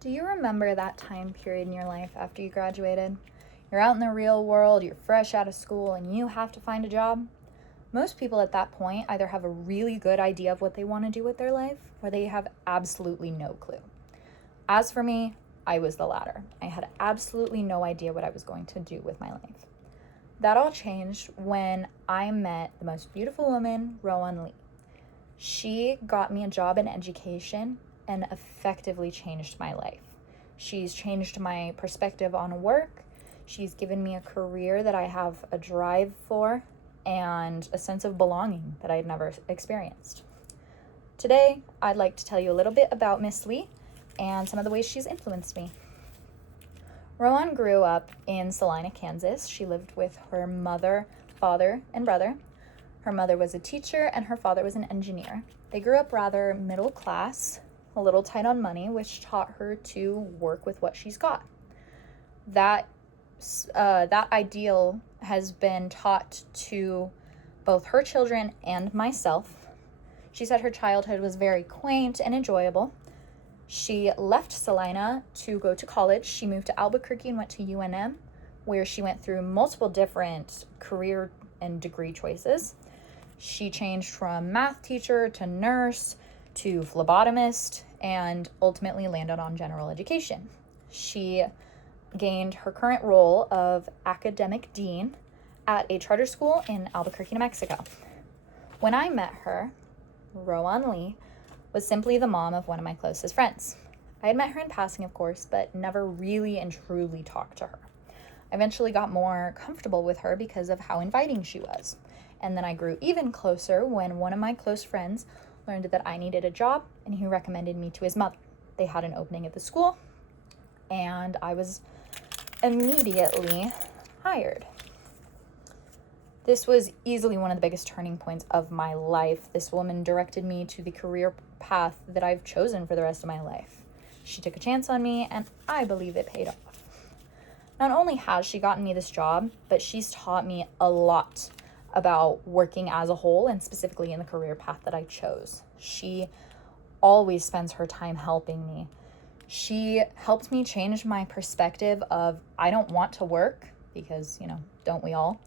Do you remember that time period in your life after you graduated? You're out in the real world, you're fresh out of school, and you have to find a job. Most people at that point either have a really good idea of what they want to do with their life, or they have absolutely no clue. As for me, I was the latter. I had absolutely no idea what I was going to do with my life. That all changed when I met the most beautiful woman, Rowan Lee. She got me a job in education and effectively changed my life. She's changed my perspective on work. She's given me a career that I have a drive for and a sense of belonging that I'd never experienced. Today, I'd like to tell you a little bit about Miss Lee and some of the ways she's influenced me. Rowan grew up in Salina, Kansas. She lived with her mother, father, and brother. Her mother was a teacher and her father was an engineer. They grew up rather middle class, a little tight on money, which taught her to work with what she's got. That ideal has been taught to both her children and myself. She said her childhood was very quaint and enjoyable. She left Salina to go to college. She moved to Albuquerque and went to UNM, where she went through multiple different career and degree choices. She changed from math teacher to nurse to phlebotomist and ultimately landed on general education. She gained her current role of academic dean at a charter school in Albuquerque, New Mexico. When I met her, Rowan Lee was simply the mom of one of my closest friends. I had met her in passing, of course, but never really and truly talked to her. I eventually got more comfortable with her because of how inviting she was. And then I grew even closer when one of my close friends learned that I needed a job and he recommended me to his mother. They had an opening at the school and I was immediately hired. This was easily one of the biggest turning points of my life. This woman directed me to the career path that I've chosen for the rest of my life. She took a chance on me and I believe it paid off. Not only has she gotten me this job, but she's taught me a lot about working as a whole and specifically in the career path that I chose. She always spends her time helping me. She helped me change my perspective of I don't want to work because, don't we all?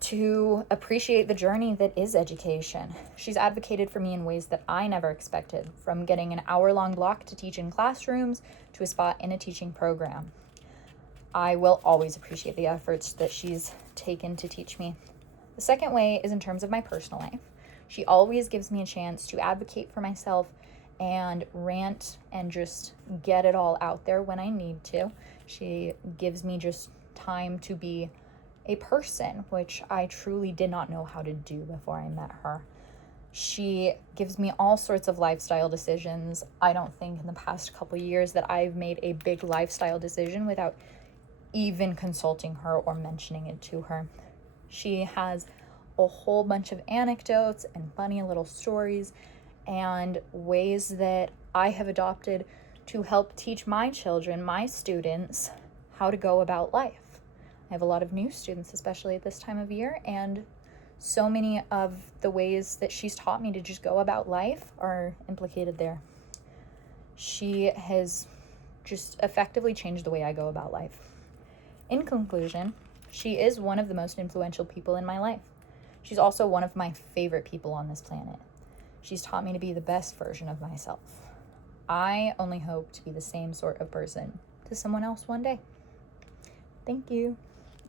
To appreciate the journey that is education. She's advocated for me in ways that I never expected, from getting an hour-long block to teach in classrooms to a spot in a teaching program. I will always appreciate the efforts that she's taken to teach me. The second way is in terms of my personal life. She always gives me a chance to advocate for myself and rant and just get it all out there when I need to. She gives me just time to be a person, which I truly did not know how to do before I met her. She gives me all sorts of lifestyle decisions. I don't think in the past couple years that I've made a big lifestyle decision without even consulting her or mentioning it to her. She has a whole bunch of anecdotes and funny little stories and ways that I have adopted to help teach my children, my students, how to go about life. I have a lot of new students, especially at this time of year, and so many of the ways that she's taught me to just go about life are implicated there. She has just effectively changed the way I go about life. In conclusion, she is one of the most influential people in my life. She's also one of my favorite people on this planet. She's taught me to be the best version of myself. I only hope to be the same sort of person to someone else one day. Thank you.